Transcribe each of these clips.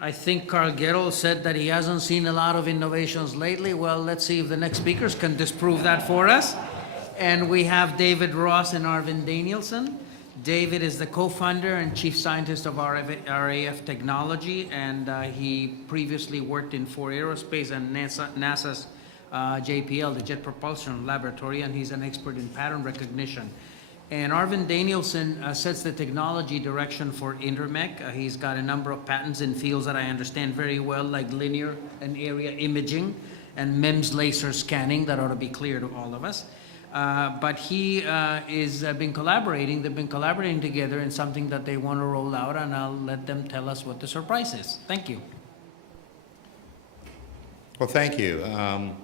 I think Carl Gerol said that he hasn't seen a lot of innovations lately. Well, let's see if the next speakers can disprove that for us. And we have David Ross and Arvin Danielson. David is the co-founder and chief scientist of RAF Technology, and he previously worked in Ford Aerospace and NASA's JPL, the Jet Propulsion Laboratory, and he's an expert in pattern recognition. And Arvin Danielson sets the technology direction for Intermec. He's got a number of patents in fields that I understand very well, like linear and area imaging and MEMS laser scanning. That ought to be clear to all of us. But he they've been collaborating together in something that they want to roll out, and I'll let them tell us what the surprise is. Thank you. Well, thank you. I'm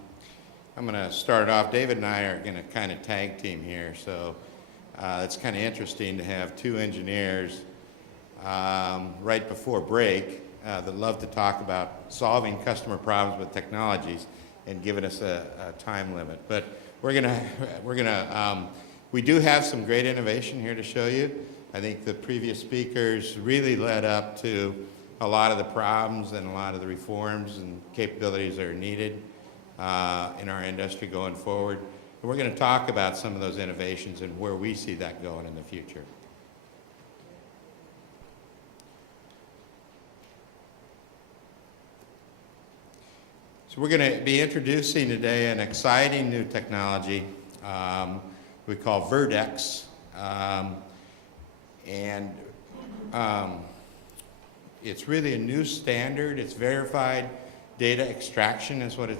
going to start off. David and I are going to kind of tag team here, so it's kind of interesting to have two engineers right before break that love to talk about solving customer problems with technologies and giving us a time limit. But we do have some great innovation here to show you. I think the previous speakers really led up to a lot of the problems and a lot of the reforms and capabilities that are needed in our industry going forward. And we're going to talk about some of those innovations and where we see that going in the future. So we're going to be introducing today an exciting new technology we call Verdex. It's really a new standard. It's verified data extraction is what it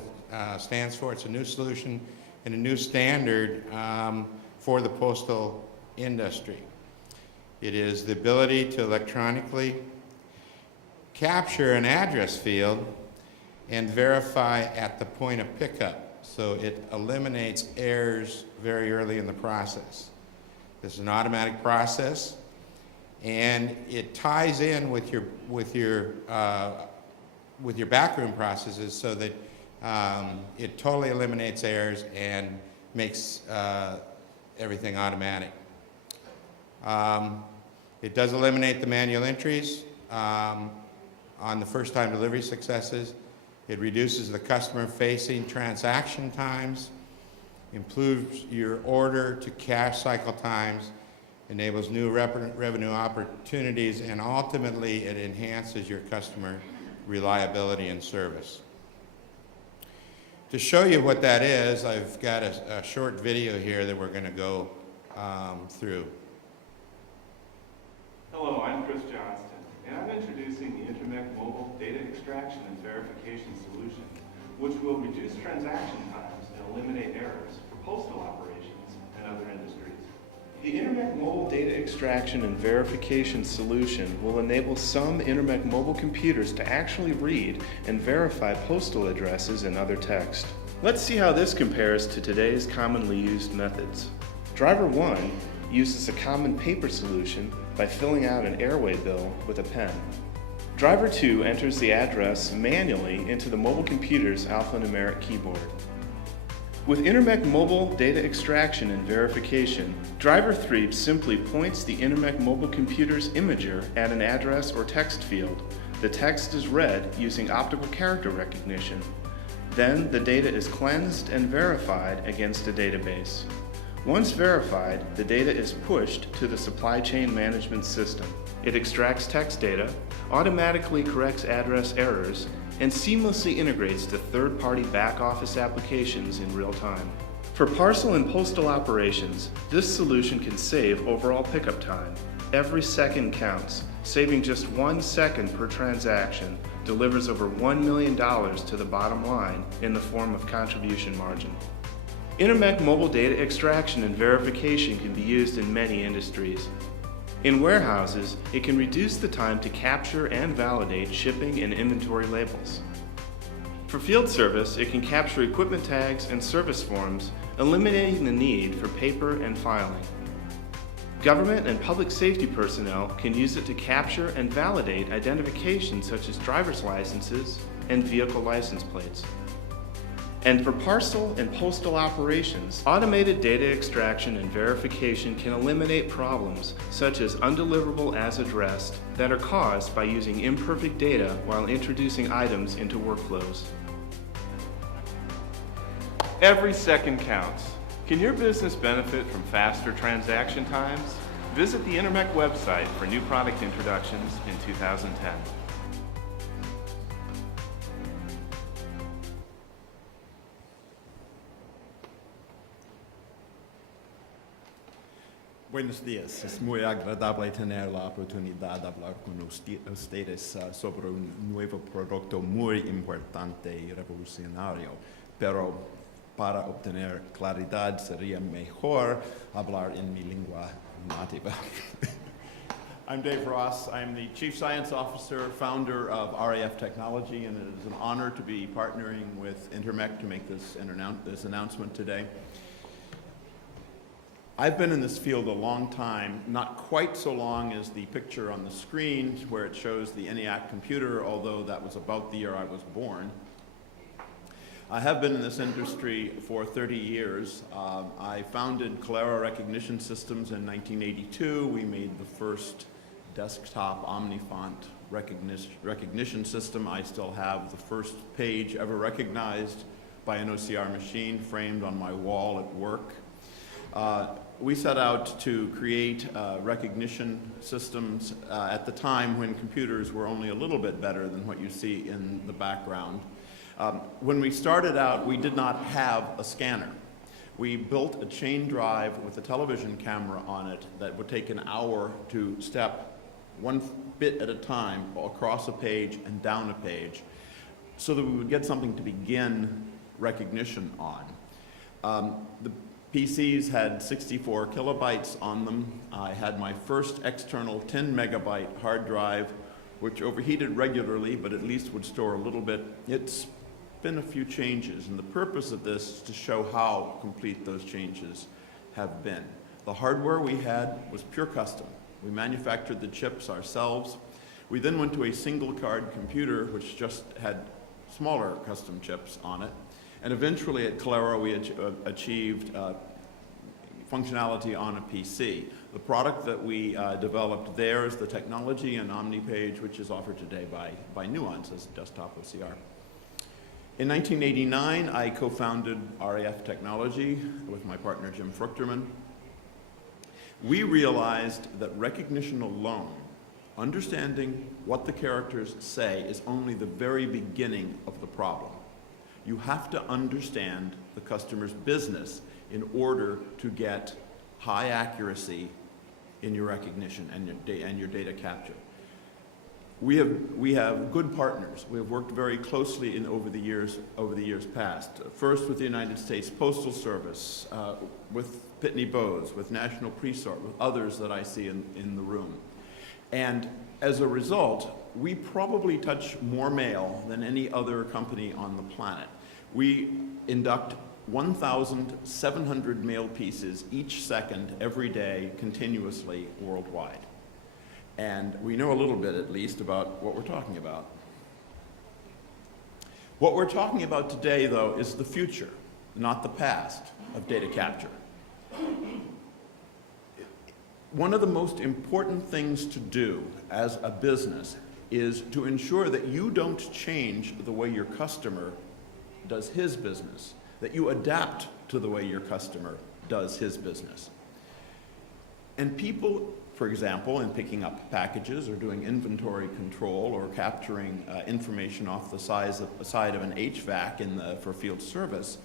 stands for. It's a new solution and a new standard for the postal industry. It is the ability to electronically capture an address field and verify at the point of pickup. So it eliminates errors very early in the process. This is an automatic process, and it ties in with your backroom processes so that it totally eliminates errors and makes everything automatic. It does eliminate the manual entries on the first-time delivery successes. It reduces the customer-facing transaction times, improves your order-to-cash cycle times, enables new revenue opportunities, and ultimately it enhances your customer reliability and service. To show you what that is, I've got a short video here that we're going to go through. Hello, I'm Chris Johnston, and I'm introducing the Intermec Mobile Data Extraction and Verification Solution, which will reduce transaction times and eliminate errors for postal operations and other industries. The Intermec Mobile Data Extraction and Verification Solution will enable some Intermec mobile computers to actually read and verify postal addresses and other text. Let's see how this compares to today's commonly used methods. Driver 1 uses a common paper solution by filling out an airway bill with a pen. Driver 2 enters the address manually into the mobile computer's alphanumeric keyboard. With Intermec Mobile Data Extraction and Verification, Driver 3 simply points the Intermec mobile computer's imager at an address or text field. The text is read using optical character recognition. Then the data is cleansed and verified against a database. Once verified, the data is pushed to the supply chain management system. It extracts text data, automatically corrects address errors, and seamlessly integrates to third-party back-office applications in real time. For parcel and postal operations, this solution can save overall pickup time. Every second counts. Saving just 1 second per transaction delivers over $1 million to the bottom line in the form of contribution margin. Intermec Mobile Data Extraction and Verification can be used in many industries. In warehouses, it can reduce the time to capture and validate shipping and inventory labels. For field service, it can capture equipment tags and service forms, eliminating the need for paper and filing. Government and public safety personnel can use it to capture and validate identification such as driver's licenses and vehicle license plates. And for parcel and postal operations, automated data extraction and verification can eliminate problems such as undeliverable as addressed that are caused by using imperfect data while introducing items into workflows. Every second counts. Can your business benefit from faster transaction times? Visit the Intermec website for new product introductions in 2010. Buenos días. Es muy agradable tener la oportunidad de hablar con ustedes sobre un nuevo producto muy importante y revolucionario. Pero para obtener claridad sería mejor hablar en mi lengua nativa. I'm Dave Ross. I'm the Chief Science Officer, founder of RAF Technology, and it is an honor to be partnering with Intermec to make this announcement today. I've been in this field a long time, not quite so long as the picture on the screen where it shows the ENIAC computer, although that was about the year I was born. I have been in this industry for 30 years. I founded Calera Recognition Systems in 1982. We made the first desktop Omnifont recognition system. I still have the first page ever recognized by an OCR machine framed on my wall at work. We set out to create recognition systems at the time when computers were only a little bit better than what you see in the background. When we started out, we did not have a scanner. We built a chain drive with a television camera on it that would take an hour to step one bit at a time across a page and down a page so that we would get something to begin recognition on. The PCs had 64 kilobytes on them. I had my first external 10 megabyte hard drive, which overheated regularly, but at least would store a little bit. It's been a few changes, and the purpose of this is to show how complete those changes have been. The hardware we had was pure custom. We manufactured the chips ourselves. We then went to a single card computer, which just had smaller custom chips on it. And eventually at Calera, we achieved functionality on a PC. The product that we developed there is the technology and OmniPage, which is offered today by Nuance as desktop OCR. In 1989, I co-founded RAF Technology with my partner Jim Fruchterman. We realized that recognition alone, understanding what the characters say, is only the very beginning of the problem. You have to understand the customer's business in order to get high accuracy in your recognition and your data capture. We have good partners. We have worked very closely over the years past. First with the United States Postal Service, with Pitney Bowes, with National Presort, with others that I see in the room. And as a result, we probably touch more mail than any other company on the planet. We induct 1,700 mail pieces each second, every day, continuously, worldwide. And we know a little bit, at least, about what we're talking about. What we're talking about today, though, is the future, not the past, of data capture. One of the most important things to do as a business is to ensure that you don't change the way your customer does his business, that you adapt to the way your customer does his business. And people, for example, in picking up packages or doing inventory control or capturing information off the side of an HVAC for field service,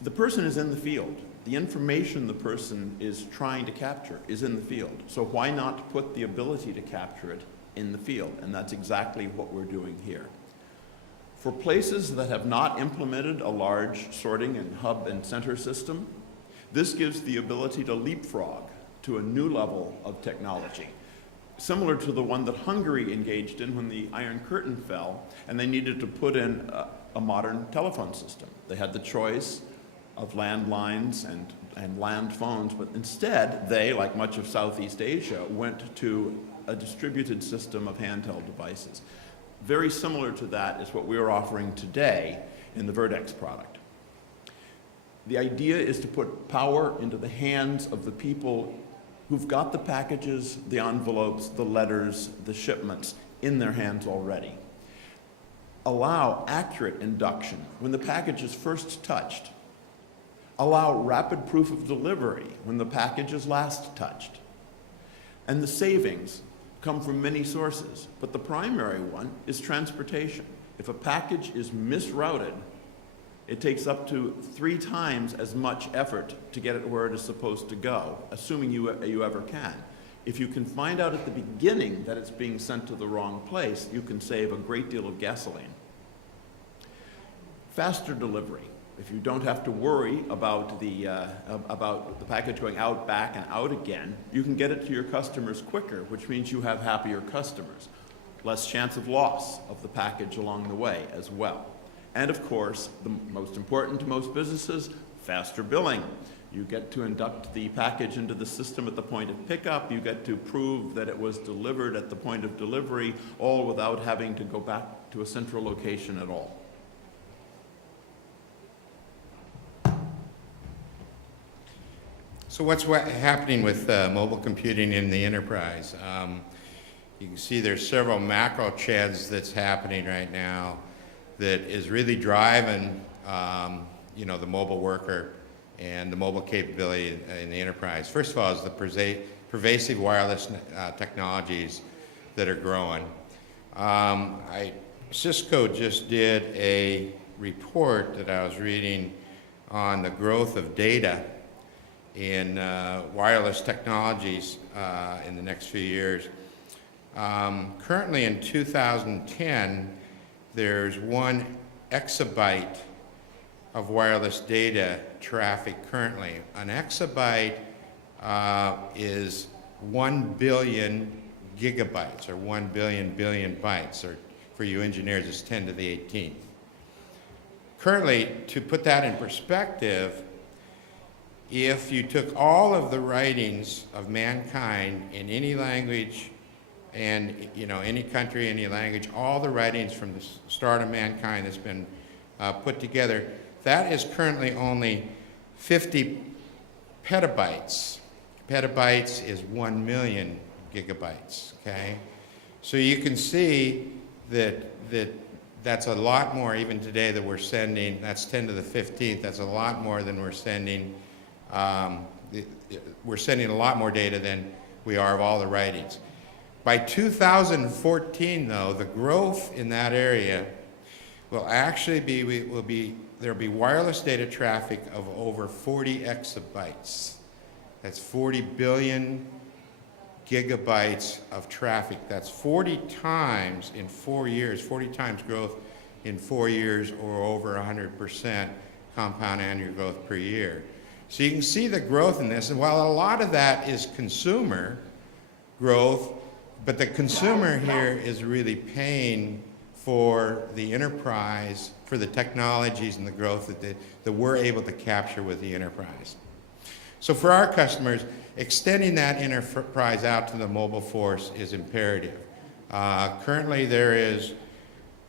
the person is in the field. The information the person is trying to capture is in the field. So why not put the ability to capture it in the field? And that's exactly what we're doing here. For places that have not implemented a large sorting and hub and center system, this gives the ability to leapfrog to a new level of technology, similar to the one that Hungary engaged in when the Iron Curtain fell and they needed to put in a modern telephone system. They had the choice of landlines and land phones, but instead they, like much of Southeast Asia, went to a distributed system of handheld devices. Very similar to that is what we're offering today in the Verdex product. The idea is to put power into the hands of the people who've got the packages, the envelopes, the letters, the shipments in their hands already. Allow accurate induction when the package is first touched. Allow rapid proof of delivery when the package is last touched. And the savings come from many sources, but the primary one is transportation. If a package is misrouted, it takes up to 3 times as much effort to get it where it is supposed to go, assuming you ever can. If you can find out at the beginning that it's being sent to the wrong place, you can save a great deal of gasoline. Faster delivery. If you don't have to worry about the package going out, back, and out again, you can get it to your customers quicker, which means you have happier customers. Less chance of loss of the package along the way as well. And of course, the most important to most businesses, faster billing. You get to induct the package into the system at the point of pickup. You get to prove that it was delivered at the point of delivery, all without having to go back to a central location at all. So what's happening with mobile computing in the enterprise? You can see there's several macro trends that's happening right now that is really driving the mobile worker and the mobile capability in the enterprise. First of all is the pervasive wireless technologies that are growing. Cisco just did a report that I was reading on the growth of data in wireless technologies in the next few years. Currently in 2010, there's 1 exabyte of wireless data traffic currently. An exabyte is 1 billion gigabytes, or 1 billion bytes, or for you engineers, it's 10 to the 18th. Currently, to put that in perspective, if you took all of the writings of mankind in any language and any country, any language, all the writings from the start of mankind that's been put together, that is currently only 50 petabytes. Petabytes is 1 million gigabytes, okay? So you can see that's a lot more, even today, that we're sending. That's 10 to the 15th. That's a lot more than we're sending. We're sending a lot more data than we are of all the writings. By 2014, though, the growth in that area will actually there'll be wireless data traffic of over 40 exabytes. That's 40 billion gigabytes of traffic. That's 40 times in 4 years, 40 times growth in 4 years, or over 100% compound annual growth per year. So you can see the growth in this, and while a lot of that is consumer growth, but the consumer here is really paying for the enterprise, for the technologies and the growth that we're able to capture with the enterprise. So for our customers, extending that enterprise out to the mobile force is imperative. Currently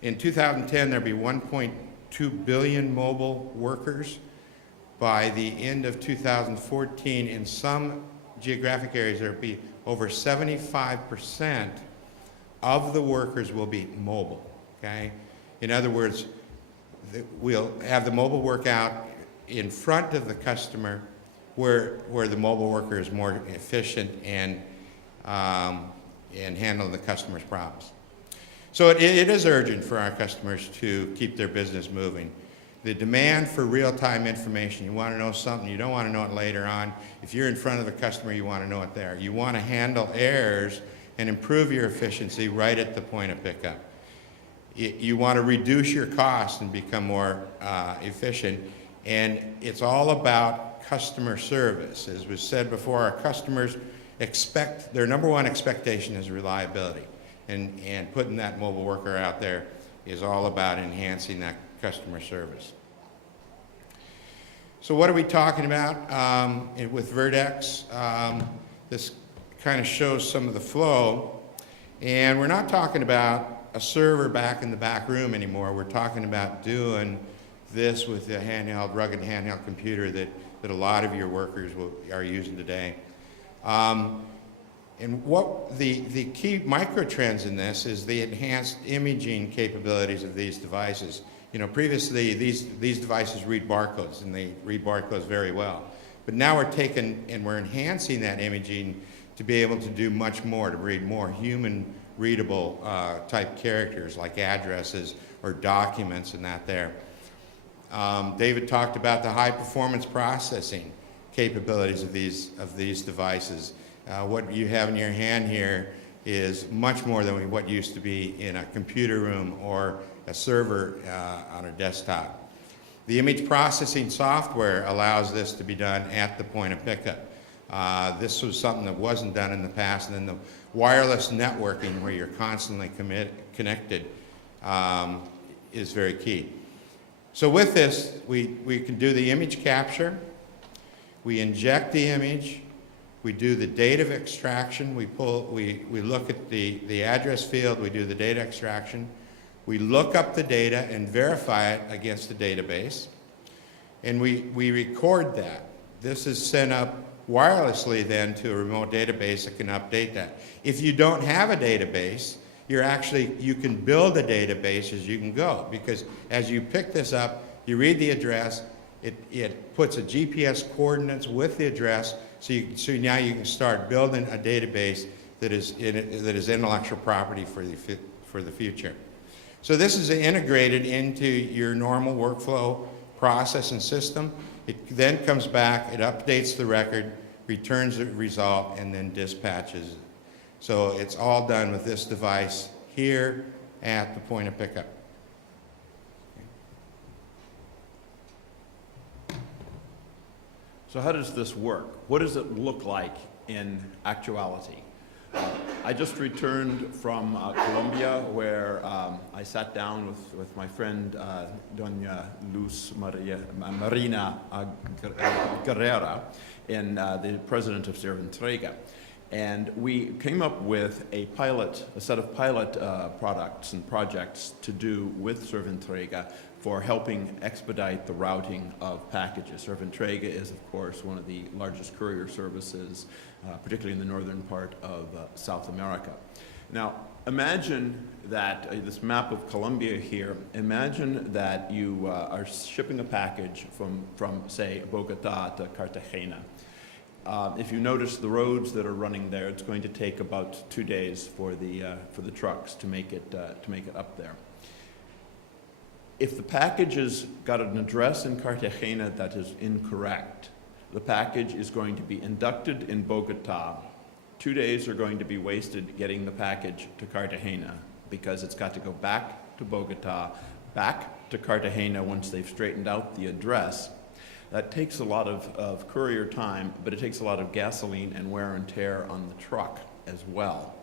in 2010, there'll be 1.2 billion mobile workers. By the end of 2014, in some geographic areas, there'll be over 75% of the workers will be mobile, okay? In other words, we'll have the mobile work out in front of the customer where the mobile worker is more efficient and handling the customer's problems. So it is urgent for our customers to keep their business moving. The demand for real-time information, you want to know something, you don't want to know it later on. If you're in front of the customer, you want to know it there. You want to handle errors and improve your efficiency right at the point of pickup. You want to reduce your costs and become more efficient, and it's all about customer service. As was said before, our customers expect, their number one expectation is reliability, and putting that mobile worker out there is all about enhancing that customer service. So what are we talking about with Verdex? This kind of shows some of the flow, and we're not talking about a server back in the back room anymore. We're talking about doing this with the rugged handheld computer that a lot of your workers are using today. And what the key microtrends in this is the enhanced imaging capabilities of these devices. You know, previously these devices read barcodes, and they read barcodes very well. But now we're taking and we're enhancing that imaging to be able to do much more, to read more human readable type characters like addresses or documents and that there. David talked about the high performance processing capabilities of these devices. What you have in your hand here is much more than what used to be in a computer room or a server on a desktop. The image processing software allows this to be done at the point of pickup. This was something that wasn't done in the past, and then the wireless networking where you're constantly connected is very key. So with this, we can do the image capture, we inject the image, we do the data extraction, we look at the address field, we do the data extraction, we look up the data and verify it against the database, and we record that. This is sent up wirelessly then to a remote database that can update that. If you don't have a database, you can build a database as you can go, because as you pick this up, you read the address, it puts a GPS coordinates with the address, so now you can start building a database that is intellectual property for the future. So this is integrated into your normal workflow process and system. It then comes back, it updates the record, returns the result, and then dispatches. So it's all done with this device here at the point of pickup. So how does this work? What does it look like in actuality? I just returned from Colombia, where I sat down with my friend Doña Luz Marina Guerrera, and the president of Servientrega. And we came up with a set of pilot products and projects to do with Servientrega for helping expedite the routing of packages. Servientrega is, of course, one of the largest courier services, particularly in the northern part of South America. Now, imagine that this map of Colombia here, imagine that you are shipping a package from say, Bogota to Cartagena. If you notice the roads that are running there, it's going to take about 2 days for the trucks to make it up there. If the package has got an address in Cartagena that is incorrect, the package is going to be inducted in Bogota. 2 days are going to be wasted getting the package to Cartagena because it's got to go back to Bogota, back to Cartagena once they've straightened out the address. That takes a lot of courier time, but it takes a lot of gasoline and wear and tear on the truck as well.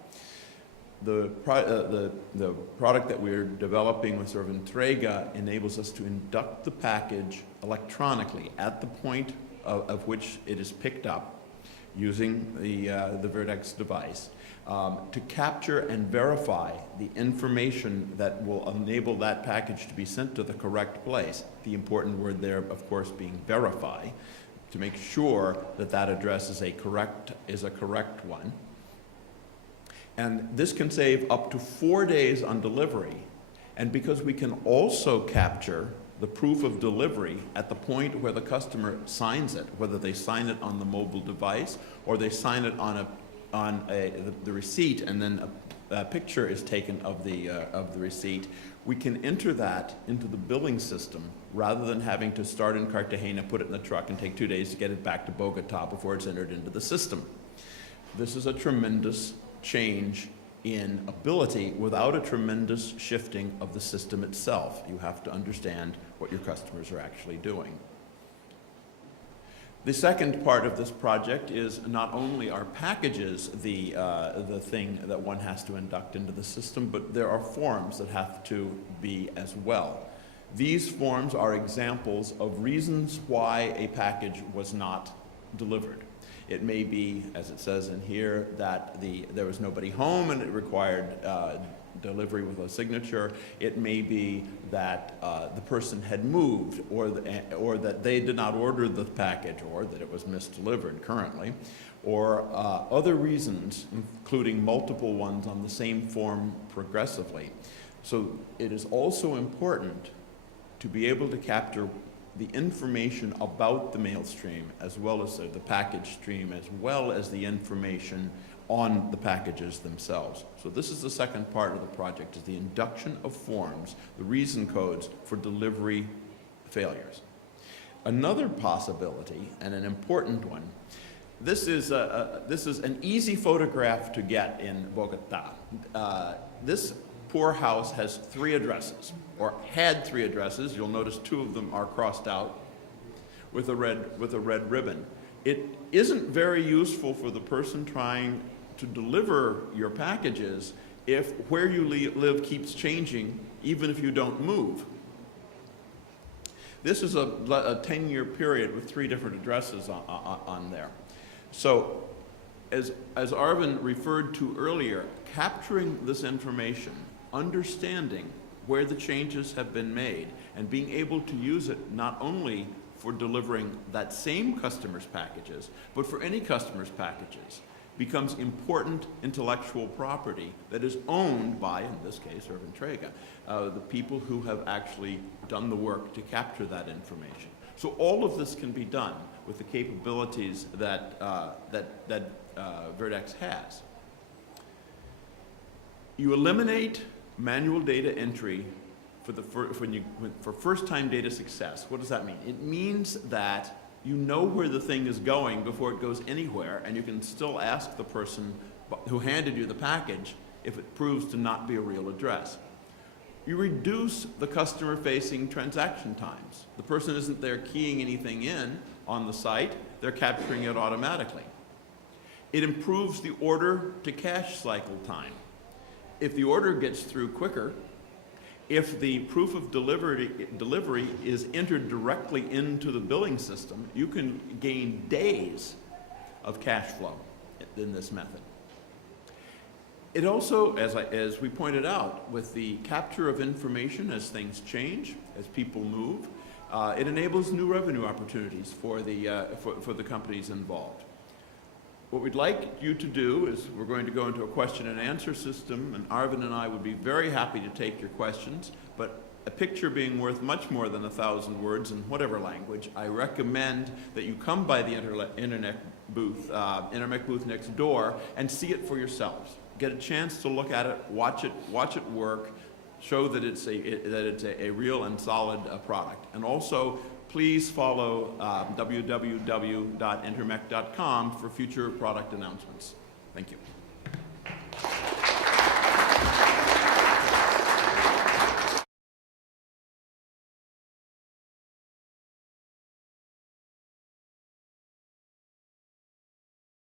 The product that we're developing with Servientrega enables us to induct the package electronically at the point of which it is picked up using the Vertex device to capture and verify the information that will enable that package to be sent to the correct place. The important word there, of course, being verify, to make sure that that address is a correct one. And this can save up to 4 days on delivery. And because we can also capture the proof of delivery at the point where the customer signs it, whether they sign it on the mobile device or they sign it on the receipt, and then a picture is taken of the receipt, we can enter that into the billing system rather than having to start in Cartagena, put it in the truck, and take 2 days to get it back to Bogota before it's entered into the system. This is a tremendous change in ability without a tremendous shifting of the system itself. You have to understand what your customers are actually doing. The second part of this project is not only are packages the thing that one has to induct into the system, but there are forms that have to be as well. These forms are examples of reasons why a package was not delivered. It may be, as it says in here, that there was nobody home and it required delivery with a signature. It may be that the person had moved, or that they did not order the package, or that it was misdelivered currently, or other reasons, including multiple ones on the same form progressively. So it is also important to be able to capture the information about the mail stream, as well as the package stream, as well as the information on the packages themselves. So this is the second part of the project, is the induction of forms, the reason codes for delivery failures. Another possibility, and an important one, this is an easy photograph to get in Bogota. This poor house has 3 addresses, or had 3 addresses. You'll notice 2 of them are crossed out with a red ribbon. It isn't very useful for the person trying to deliver your packages if where you live keeps changing, even if you don't move. This is a 10-year period with 3 different addresses on there. So, as Arvin referred to earlier, capturing this information, understanding where the changes have been made, and being able to use it not only for delivering that same customer's packages, but for any customer's packages, becomes important intellectual property that is owned by, in this case, Irvin Trega, the people who have actually done the work to capture that information. So all of this can be done with the capabilities that Vertex has. You eliminate manual data entry for first-time data success. What does that mean? It means that you know where the thing is going before it goes anywhere, and you can still ask the person who handed you the package if it proves to not be a real address. You reduce the customer-facing transaction times. The person isn't there keying anything in on the site, they're capturing it automatically. It improves the order-to-cash cycle time. If the order gets through quicker, if the proof of delivery is entered directly into the billing system, you can gain days of cash flow in this method. It also, as we pointed out, with the capture of information as things change, as people move, it enables new revenue opportunities for the companies involved. What we'd like you to do is we're going to go into a question and answer system, and Arvin and I would be very happy to take your questions, but a picture being worth much more than 1,000 words in whatever language, I recommend that you come by the Intermec booth next door and see it for yourselves. Get a chance to look at it, watch it work, show that it's a real and solid product. And also, please follow www.intermec.com for future product announcements. Thank you.